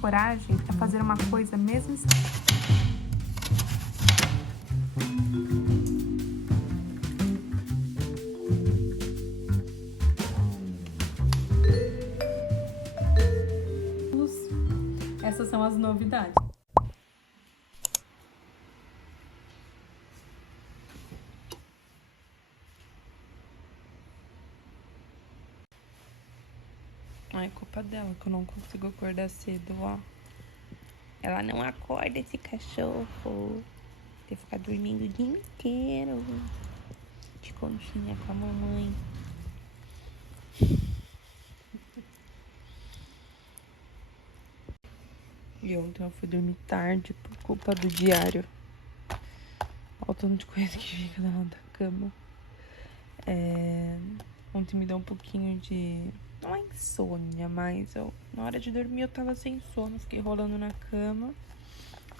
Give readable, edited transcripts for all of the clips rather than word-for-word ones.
coragem para fazer uma coisa mesmo essas são as novidades. Não é culpa dela que eu não consigo acordar cedo, ó. Ela não acorda, esse cachorro. Tem que ficar dormindo o dia inteiro. De conchinha com a mamãe. E ontem eu fui dormir tarde por culpa do diário. Olha o tanto de coisa que fica na hora da cama. Ontem me deu um pouquinho de... Não é insônia, mas na hora de dormir eu tava sem sono. Fiquei rolando na cama.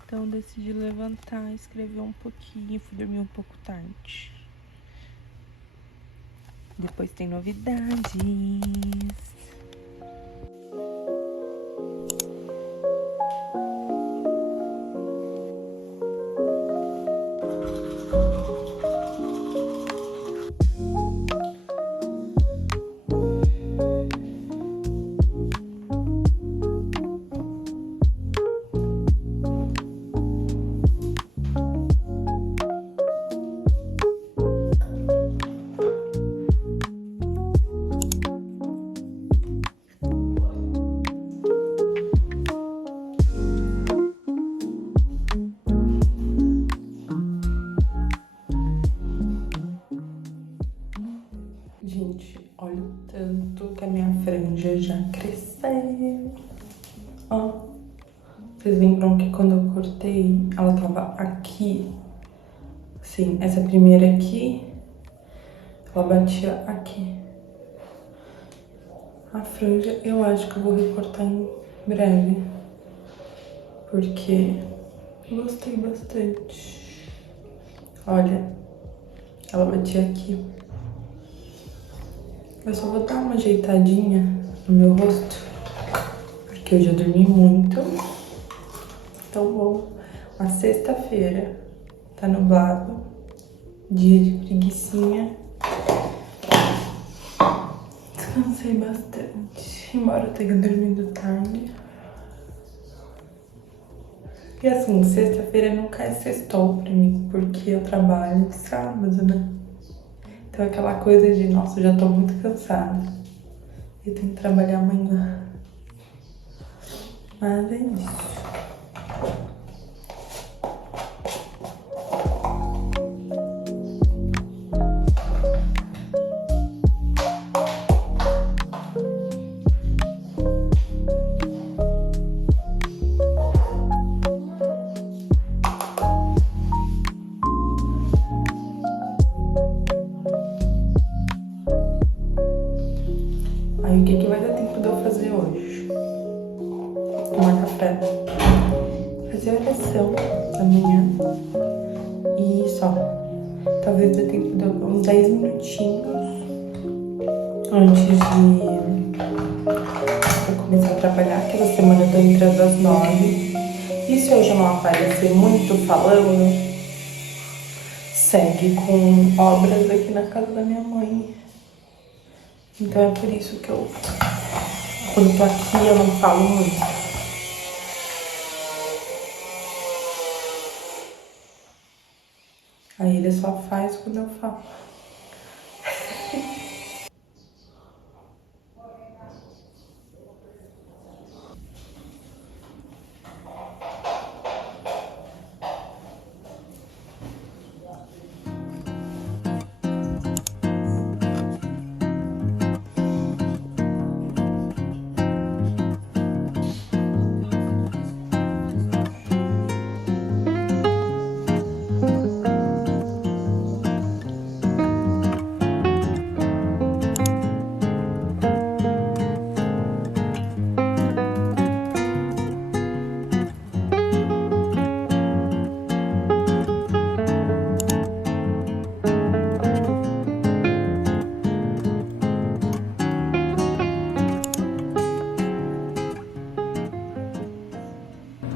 Então decidi levantar, escrever um pouquinho. Fui dormir um pouco tarde. Depois tem novidades. Gente, olha o tanto que a minha franja já cresceu. Ó, vocês lembram que quando eu cortei, ela tava aqui? Sim, essa primeira aqui, ela batia aqui. A franja eu acho que eu vou recortar em breve, porque eu gostei bastante. Olha, ela batia aqui. Eu só vou dar uma ajeitadinha no meu rosto, porque eu já dormi muito. Então vou. Uma sexta-feira, tá nublado, dia de preguicinha. Descansei bastante, embora eu tenha dormido tarde. E assim, sexta-feira nunca é sextou pra mim, porque eu trabalho de sábado, né? Então aquela coisa de, nossa, eu já tô muito cansada. Eu tenho que trabalhar amanhã. Mas é isso. Aí o que vai dar tempo de eu fazer hoje? Tomar café, fazer oração amanhã e só. Talvez dê tempo de uns 10 minutinhos antes de eu começar a trabalhar, que essa semana eu tô entrando às 9. E se hoje eu não aparecer muito falando, segue com obras aqui na casa da minha mãe. Então é por isso que eu, quando tô aqui, eu não falo muito. Aí ele só faz quando eu falo.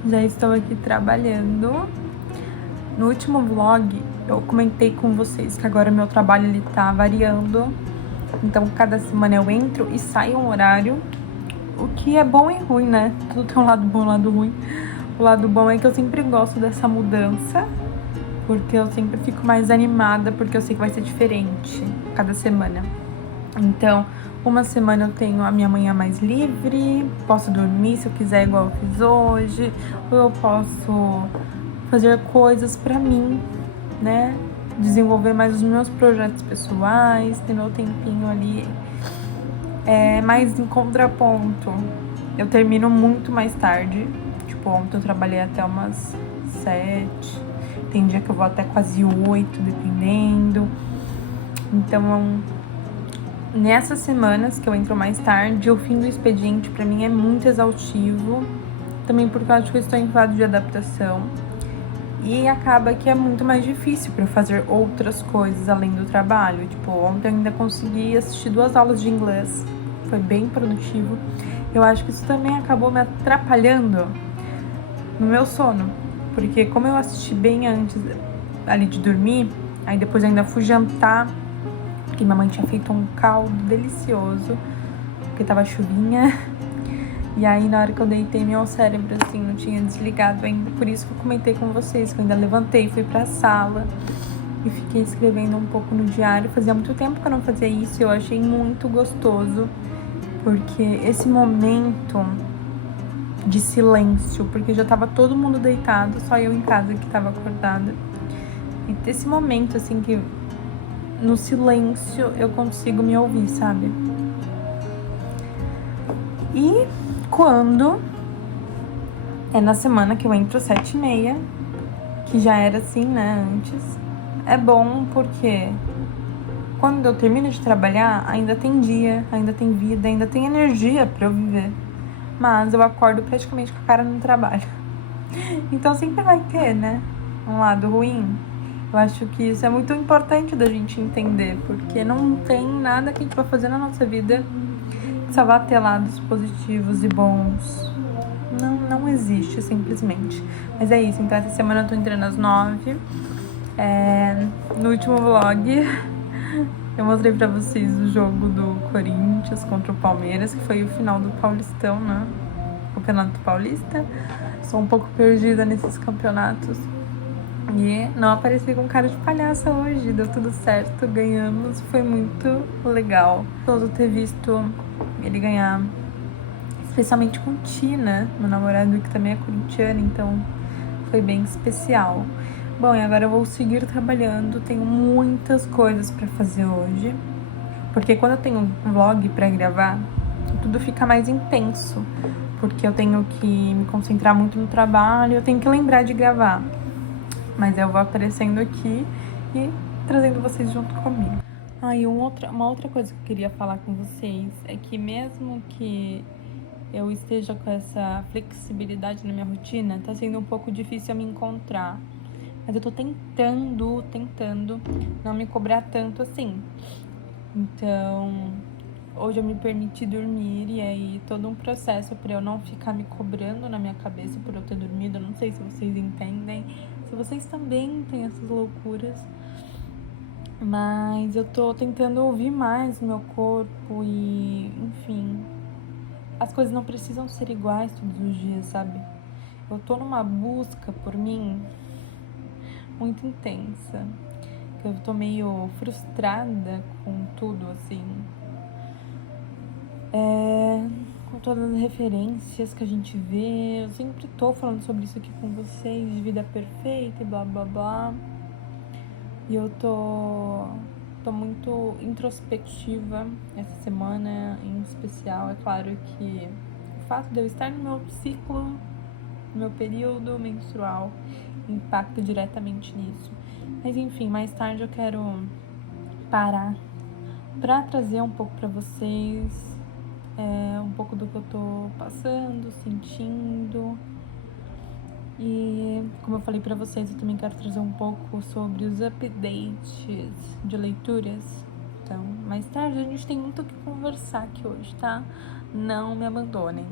Já estou aqui trabalhando. No último vlog, eu comentei com vocês que agora meu trabalho ele tá variando. Então, cada semana eu entro e saio um horário. O que é bom e ruim, né? Tudo tem um lado bom e um lado ruim. O lado bom é que eu sempre gosto dessa mudança, porque eu sempre fico mais animada, porque eu sei que vai ser diferente cada semana. Então, uma semana eu tenho a minha manhã mais livre, posso dormir se eu quiser igual eu fiz hoje, ou eu posso fazer coisas pra mim, né? Desenvolver mais os meus projetos pessoais, ter meu tempinho ali. Mas em contraponto, eu termino muito mais tarde. Tipo, ontem eu trabalhei até umas 7. Tem dia que eu vou até quase 8, dependendo. Então, nessas semanas que eu entro mais tarde, o fim do expediente pra mim é muito exaustivo. Também por causa que eu estou em fase de adaptação. E acaba que é muito mais difícil pra eu fazer outras coisas além do trabalho. Tipo, ontem eu ainda consegui assistir 2 aulas de inglês. Foi bem produtivo. Eu acho que isso também acabou me atrapalhando no meu sono. Porque como eu assisti bem antes ali de dormir, aí depois eu ainda fui jantar, porque minha mãe tinha feito um caldo delicioso, porque tava chuvinha. E aí, na hora que eu deitei, meu cérebro, assim, não tinha desligado ainda. Por isso que eu comentei com vocês, que eu ainda levantei, fui pra sala e fiquei escrevendo um pouco no diário. Fazia muito tempo que eu não fazia isso e eu achei muito gostoso. Porque esse momento de silêncio, porque já tava todo mundo deitado, só eu em casa que tava acordada. E esse momento, assim, que no silêncio eu consigo me ouvir, sabe? E quando é na semana que eu entro 7h30, que já era assim, né, antes, é bom porque quando eu termino de trabalhar, ainda tem dia, ainda tem vida, ainda tem energia pra eu viver. Mas eu acordo praticamente com a cara no trabalho. Então sempre vai ter, né, um lado ruim. Eu acho que isso é muito importante da gente entender, porque não tem nada que a gente vai fazer na nossa vida que só vai ter lados positivos e bons. Não existe, simplesmente. Mas é isso, então essa semana eu tô entrando às 9. No último vlog eu mostrei pra vocês o jogo do Corinthians contra o Palmeiras, que foi o final do Paulistão, né? Campeonato Paulista. Sou um pouco perdida nesses campeonatos. E não apareci com cara de palhaça hoje, deu tudo certo, ganhamos, foi muito legal. Todo ter visto ele ganhar, especialmente com o Ti, né? Meu namorado que também é corintiano, então foi bem especial. Bom, e agora eu vou seguir trabalhando, tenho muitas coisas pra fazer hoje, porque quando eu tenho um vlog pra gravar, tudo fica mais intenso, porque eu tenho que me concentrar muito no trabalho, eu tenho que lembrar de gravar. Mas eu vou aparecendo aqui e trazendo vocês junto comigo. E uma outra coisa que eu queria falar com vocês é que mesmo que eu esteja com essa flexibilidade na minha rotina, tá sendo um pouco difícil eu me encontrar. Mas eu tô tentando não me cobrar tanto assim. Então, hoje eu me permiti dormir e aí todo um processo pra eu não ficar me cobrando na minha cabeça por eu ter dormido. Eu não sei se vocês entendem, se vocês também têm essas loucuras. Mas eu tô tentando ouvir mais o meu corpo e, enfim, as coisas não precisam ser iguais todos os dias, sabe? Eu tô numa busca por mim muito intensa. Eu tô meio frustrada com tudo, assim. Com todas as referências que a gente vê. Eu sempre tô falando sobre isso aqui com vocês, de vida perfeita e blá blá blá. E eu tô muito introspectiva essa semana em especial. É claro que o fato de eu estar no meu ciclo, no meu período menstrual, impacta diretamente nisso. Mas enfim, mais tarde eu quero parar pra trazer um pouco pra vocês, um pouco do que eu tô passando, sentindo. E como eu falei pra vocês, eu também quero trazer um pouco sobre os updates de leituras. Então, mais tarde a gente tem muito o que conversar aqui hoje, tá? Não me abandonem.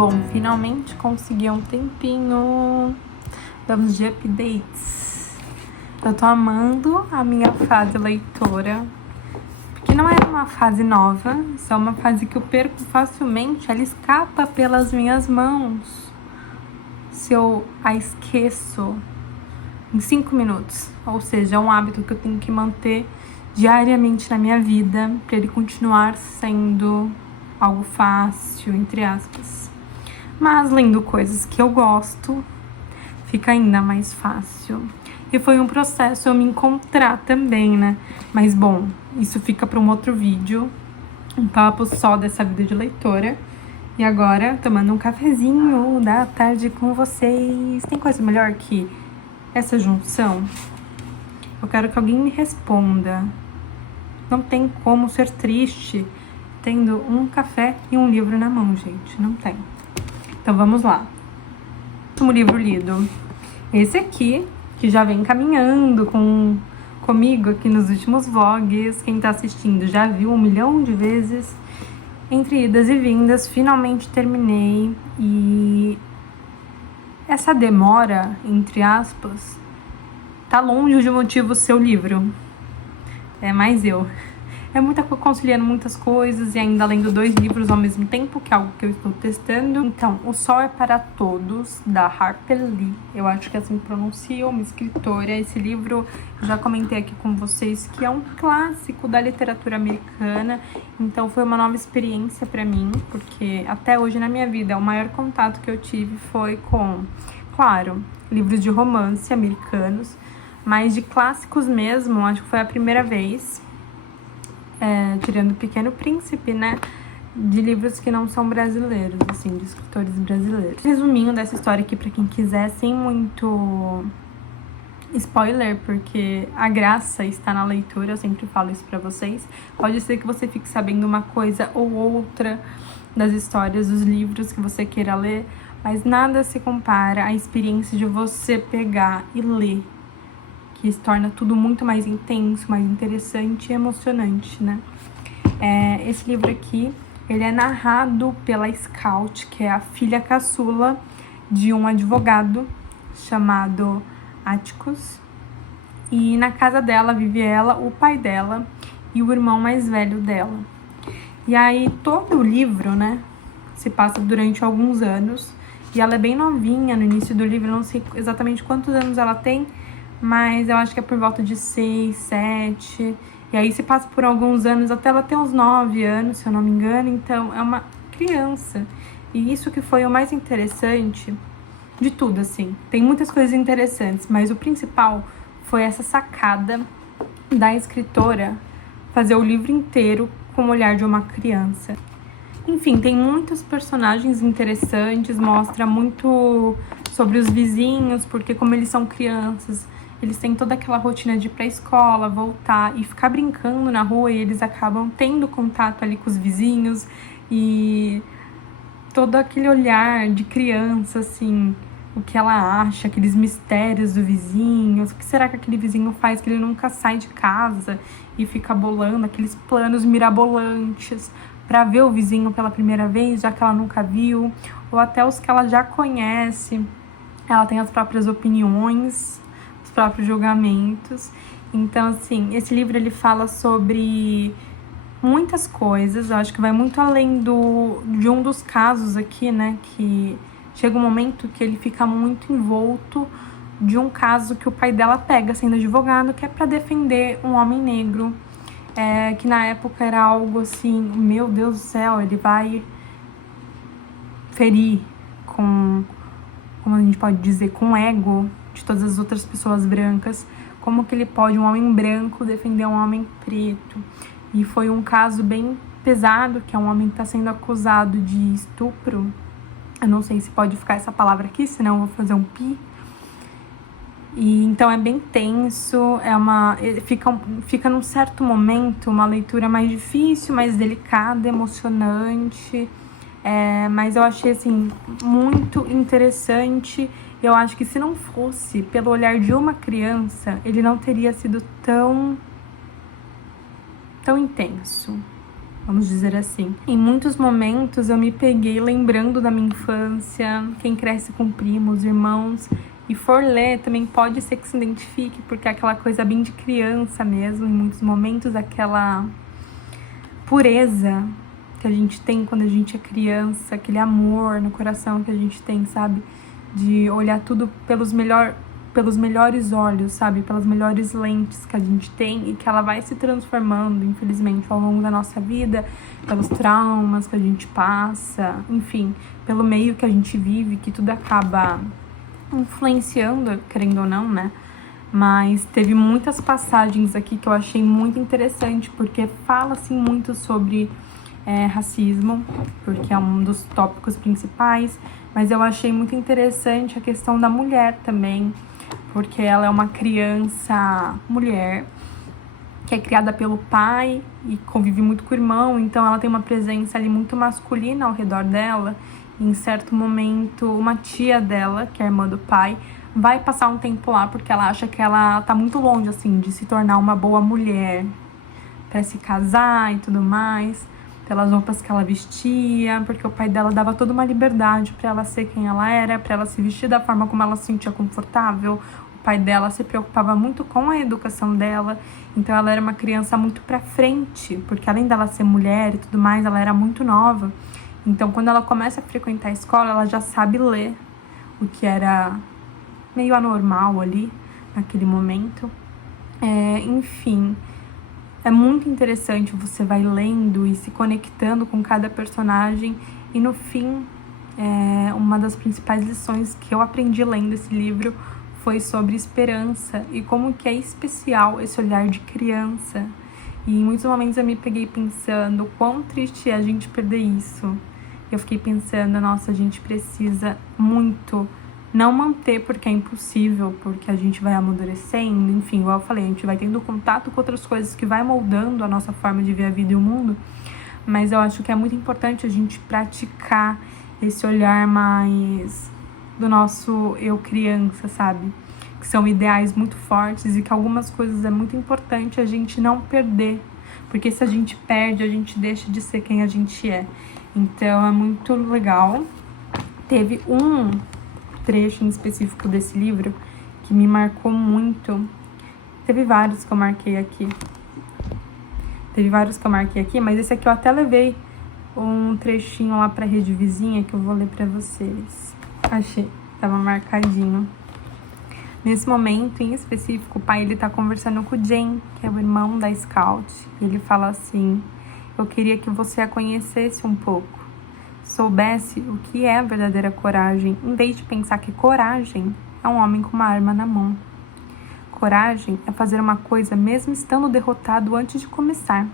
Bom, finalmente consegui um tempinho. Vamos de updates. Eu tô amando a minha fase leitora, porque não é uma fase nova, só uma fase que eu perco facilmente, ela escapa pelas minhas mãos se eu a esqueço em 5 minutos. Ou seja, é um hábito que eu tenho que manter diariamente na minha vida para ele continuar sendo algo fácil, entre aspas. Mas lendo coisas que eu gosto, fica ainda mais fácil. E foi um processo eu me encontrar também, né? Mas bom, isso fica para um outro vídeo. Um papo só dessa vida de leitora. E agora, tomando um cafezinho da tarde com vocês. Tem coisa melhor que essa junção? Eu quero que alguém me responda. Não tem como ser triste tendo um café e um livro na mão, gente. Não tem. Então vamos lá. Último livro lido. Esse aqui, que já vem caminhando comigo aqui nos últimos vlogs. Quem tá assistindo já viu 1 milhão de vezes. Entre idas e vindas, finalmente terminei. E essa demora, entre aspas, tá longe de motivo ser o livro. É mais eu. É muita coisa, conciliando muitas coisas e ainda lendo 2 livros ao mesmo tempo, que é algo que eu estou testando. Então, O Sol é para Todos, da Harper Lee. Eu acho que é assim que pronuncia, uma escritora. Esse livro, eu já comentei aqui com vocês, que é um clássico da literatura americana. Então, foi uma nova experiência para mim, porque até hoje na minha vida, o maior contato que eu tive foi com, claro, livros de romance americanos, mas de clássicos mesmo, acho que foi a primeira vez. Tirando o Pequeno Príncipe, né? De livros que não são brasileiros, assim, de escritores brasileiros. Resuminho dessa história aqui pra quem quiser, sem muito spoiler, porque a graça está na leitura, eu sempre falo isso pra vocês. Pode ser que você fique sabendo uma coisa ou outra das histórias dos livros que você queira ler, mas nada se compara à experiência de você pegar e ler, que se torna tudo muito mais intenso, mais interessante e emocionante, né? Esse livro aqui, ele é narrado pela Scout, que é a filha caçula de um advogado chamado Atticus. E na casa dela vive ela, o pai dela e o irmão mais velho dela. E aí todo o livro, né, se passa durante alguns anos. E ela é bem novinha no início do livro, eu não sei exatamente quantos anos ela tem, mas eu acho que é por volta de 6, 7. E aí se passa por alguns anos até ela ter uns 9 anos, se eu não me engano. Então é uma criança. E isso que foi o mais interessante de tudo, assim. Tem muitas coisas interessantes, mas o principal foi essa sacada da escritora fazer o livro inteiro com o olhar de uma criança. Enfim, tem muitos personagens interessantes, mostra muito sobre os vizinhos, porque como eles são crianças, eles têm toda aquela rotina de ir pra escola, voltar e ficar brincando na rua, e eles acabam tendo contato ali com os vizinhos, e todo aquele olhar de criança, assim, o que ela acha, aqueles mistérios do vizinho, o que será que aquele vizinho faz que ele nunca sai de casa e fica bolando aqueles planos mirabolantes pra ver o vizinho pela primeira vez, já que ela nunca viu, ou até os que ela já conhece. Ela tem as próprias opiniões, os próprios julgamentos. Então, assim, esse livro ele fala sobre muitas coisas. Eu acho que vai muito além de um dos casos aqui, né, que chega um momento que ele fica muito envolto de um caso que o pai dela pega sendo advogado, que é para defender um homem negro, que na época era algo assim, meu Deus do céu, ele vai ferir com, como a gente pode dizer, com o ego de todas as outras pessoas brancas. Como que ele pode, um homem branco, defender um homem preto? E foi um caso bem pesado, que é um homem que está sendo acusado de estupro. Eu não sei se pode ficar essa palavra aqui, senão eu vou fazer um pi. E então é bem tenso, fica num certo momento uma leitura mais difícil, mais delicada, emocionante. Mas eu achei assim muito interessante. Eu acho que se não fosse pelo olhar de uma criança, ele não teria sido tão intenso. vamos dizer assim. Em muitos momentos eu me peguei lembrando da minha infância, quem cresce com primos, irmãos, e for ler também pode ser que se identifique, porque é aquela coisa bem de criança mesmo, em muitos momentos, aquela pureza que a gente tem quando a gente é criança, aquele amor no coração que a gente tem, sabe? De olhar tudo pelos melhores olhos, sabe? Pelas melhores lentes que a gente tem e que ela vai se transformando, infelizmente, ao longo da nossa vida, pelos traumas que a gente passa, enfim, pelo meio que a gente vive, que tudo acaba influenciando, querendo ou não, né? Mas teve muitas passagens aqui que eu achei muito interessante, porque fala, assim, muito sobre racismo, porque é um dos tópicos principais, mas eu achei muito interessante a questão da mulher também, porque ela é uma criança mulher, que é criada pelo pai e convive muito com o irmão, então ela tem uma presença ali muito masculina ao redor dela. E em certo momento, uma tia dela, que é a irmã do pai, vai passar um tempo lá porque ela acha que ela tá muito longe, assim, de se tornar uma boa mulher para se casar e tudo mais, pelas roupas que ela vestia, porque o pai dela dava toda uma liberdade para ela ser quem ela era, para ela se vestir da forma como ela se sentia confortável. O pai dela se preocupava muito com a educação dela, então ela era uma criança muito pra frente, porque além dela ser mulher e tudo mais, ela era muito nova. Então, quando ela começa a frequentar a escola, ela já sabe ler, o que era meio anormal ali, naquele momento. Enfim, é muito interessante, você vai lendo e se conectando com cada personagem. E no fim, uma das principais lições que eu aprendi lendo esse livro foi sobre esperança e como que é especial esse olhar de criança. E em muitos momentos eu me peguei pensando quão triste é a gente perder isso. Eu fiquei pensando, nossa, a gente precisa muito não manter, porque é impossível, porque a gente vai amadurecendo, enfim, igual eu falei, a gente vai tendo contato com outras coisas que vai moldando a nossa forma de ver a vida e o mundo, mas eu acho que é muito importante a gente praticar esse olhar mais do nosso eu criança, sabe? Que são ideais muito fortes e que algumas coisas é muito importante a gente não perder, porque se a gente perde, a gente deixa de ser quem a gente é. Então é muito legal. Teve um trecho em específico desse livro que me marcou muito. Teve vários que eu marquei aqui. Mas esse aqui eu até levei um trechinho lá pra Rede Vizinha que eu vou ler pra vocês. Achei, tava marcadinho. Nesse momento, em específico, o pai ele tá conversando com o Jen, que é o irmão da Scout. Ele fala assim: eu queria que você a conhecesse um pouco, soubesse o que é a verdadeira coragem, em vez de pensar que coragem é um homem com uma arma na mão. Coragem é fazer uma coisa mesmo estando derrotado antes de começar.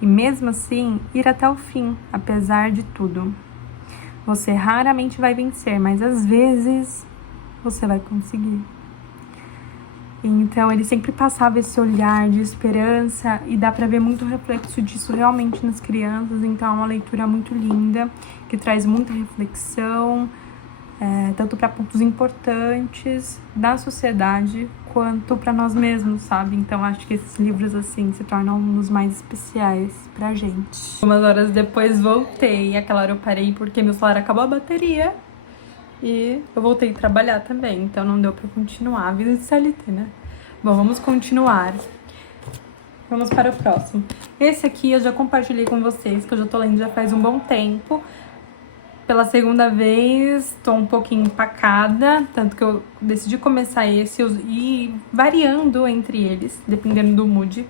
E mesmo assim, ir até o fim, apesar de tudo. Você raramente vai vencer, mas às vezes você vai conseguir. Então ele sempre passava esse olhar de esperança e dá pra ver muito reflexo disso realmente nas crianças. Então é uma leitura muito linda, que traz muita reflexão, tanto para pontos importantes da sociedade quanto para nós mesmos, sabe? Então acho que esses livros assim se tornam um dos mais especiais pra gente. Umas horas depois voltei, aquela hora eu parei porque meu celular acabou a bateria. E eu voltei a trabalhar também, então não deu pra continuar a vida de CLT, né? Bom, vamos continuar. Vamos para o próximo. Esse aqui eu já compartilhei com vocês, que eu já tô lendo já faz um bom tempo. Pela segunda vez, tô um pouquinho empacada, tanto que eu decidi começar esse e variando entre eles, dependendo do mood.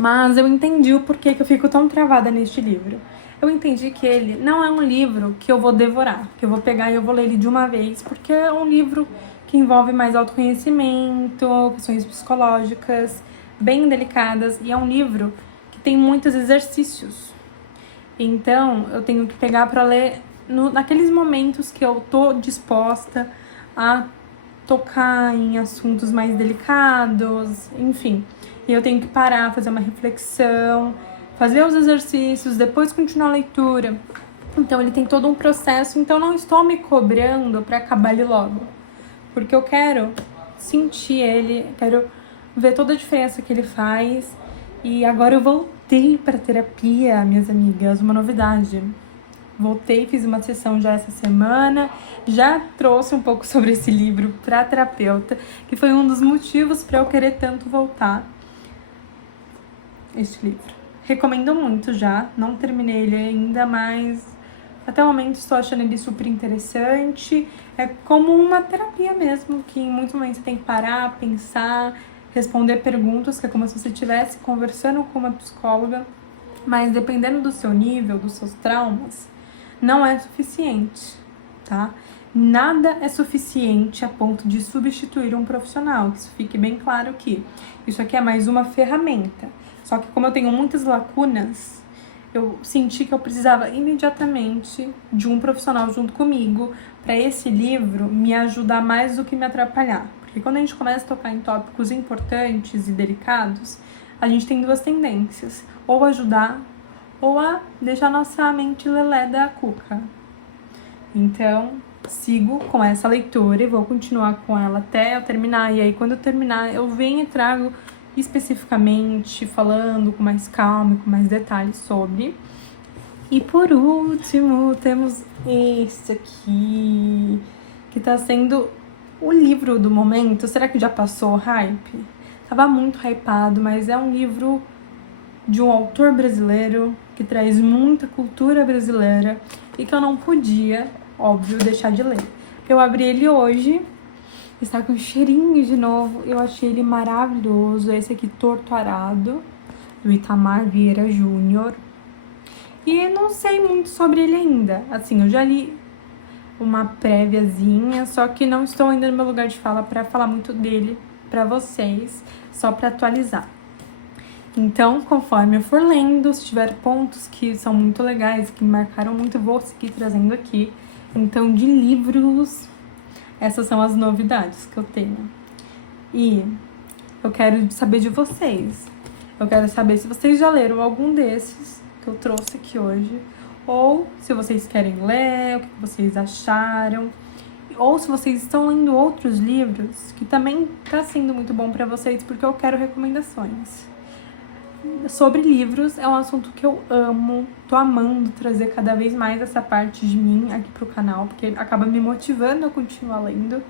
Mas eu entendi o porquê que eu fico tão travada neste livro. Eu entendi que ele não é um livro que eu vou devorar, que eu vou pegar e eu vou ler ele de uma vez, porque é um livro que envolve mais autoconhecimento, questões psicológicas, bem delicadas, e é um livro que tem muitos exercícios. Então, eu tenho que pegar para ler naqueles momentos que eu tô disposta a tocar em assuntos mais delicados, enfim. E eu tenho que parar, fazer uma reflexão, fazer os exercícios, depois continuar a leitura. Então ele tem todo um processo, então não estou me cobrando para acabar ele logo. Porque eu quero sentir ele, quero ver toda a diferença que ele faz. E agora eu voltei voltei para terapia, minhas amigas, uma novidade. Voltei, fiz uma sessão já essa semana, já trouxe um pouco sobre esse livro para terapeuta, que foi um dos motivos para eu querer tanto voltar. Este livro. Recomendo muito já, não terminei ele ainda, mas até o momento estou achando ele super interessante. É como uma terapia mesmo, que em muitos momentos você tem que parar, pensar, responder perguntas, que é como se você estivesse conversando com uma psicóloga, mas dependendo do seu nível, dos seus traumas, não é suficiente, tá? Nada é suficiente a ponto de substituir um profissional, que isso fique bem claro que isso aqui é mais uma ferramenta. Só que como eu tenho muitas lacunas, eu senti que eu precisava imediatamente de um profissional junto comigo para esse livro me ajudar mais do que me atrapalhar. Porque quando a gente começa a tocar em tópicos importantes e delicados, a gente tem duas tendências, ou ajudar ou a deixar nossa mente lelé da cuca. Então, sigo com essa leitura e vou continuar com ela até eu terminar. E aí, quando eu terminar, eu venho e trago especificamente, falando com mais calma e com mais detalhes sobre. E por último, temos esse aqui, que tá sendo o livro do momento. Será que já passou o hype? Tava muito hypado, mas é um livro de um autor brasileiro que traz muita cultura brasileira e que eu não podia, óbvio, deixar de ler. Eu abri ele hoje, está com cheirinho de novo, eu achei ele maravilhoso. Esse aqui, Torto Arado, do Itamar Vieira Júnior. E não sei muito sobre ele ainda. Assim, eu já li uma préviazinha, só que não estou ainda no meu lugar de fala para falar muito dele para vocês, só para atualizar. Então, conforme eu for lendo, se tiver pontos que são muito legais, que me marcaram muito, eu vou seguir trazendo aqui. Então, de livros, essas são as novidades que eu tenho. E eu quero saber de vocês. Eu quero saber se vocês já leram algum desses que eu trouxe aqui hoje, ou se vocês querem ler, o que vocês acharam, ou se vocês estão lendo outros livros, que também tá sendo muito bom para vocês, porque eu quero recomendações. Sobre livros, é um assunto que eu amo, tô amando trazer cada vez mais essa parte de mim aqui pro canal, porque acaba me motivando a continuar lendo.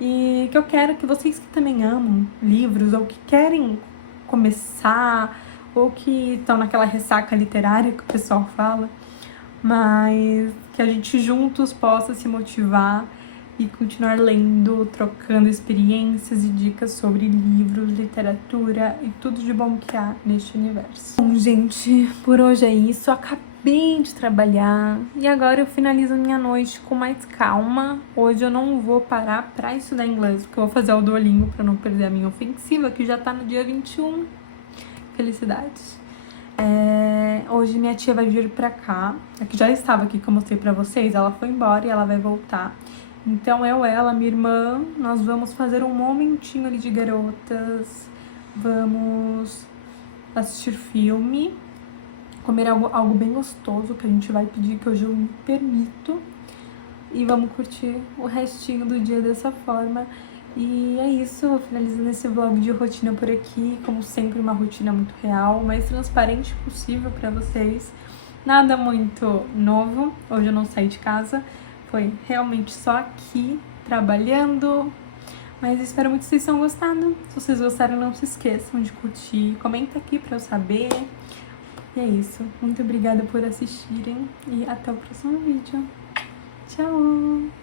E que eu quero que vocês que também amam livros, ou que querem começar, ou que estão naquela ressaca literária que o pessoal fala, mas que a gente juntos possa se motivar e continuar lendo, trocando experiências e dicas sobre livros, literatura e tudo de bom que há neste universo. Bom, gente, por hoje é isso. Acabei de trabalhar e agora eu finalizo a minha noite com mais calma. Hoje eu não vou parar pra estudar inglês, porque eu vou fazer o Duolingo pra não perder a minha ofensiva, que já tá no dia 21. Felicidades. Hoje minha tia vai vir pra cá, a que já estava aqui, que eu mostrei pra vocês. Ela foi embora e ela vai voltar. Então eu, ela, minha irmã, nós vamos fazer um momentinho ali de garotas, vamos assistir filme, comer algo bem gostoso que a gente vai pedir, que hoje eu me permito, e vamos curtir o restinho do dia dessa forma. E é isso, vou finalizando esse vlog de rotina por aqui, como sempre uma rotina muito real, o mais transparente possível pra vocês, nada muito novo. Hoje eu não saí de casa, foi realmente só aqui, trabalhando, mas espero muito que vocês tenham gostado. Se vocês gostaram, não se esqueçam de curtir, comenta aqui pra eu saber. E é isso, muito obrigada por assistirem e até o próximo vídeo. Tchau!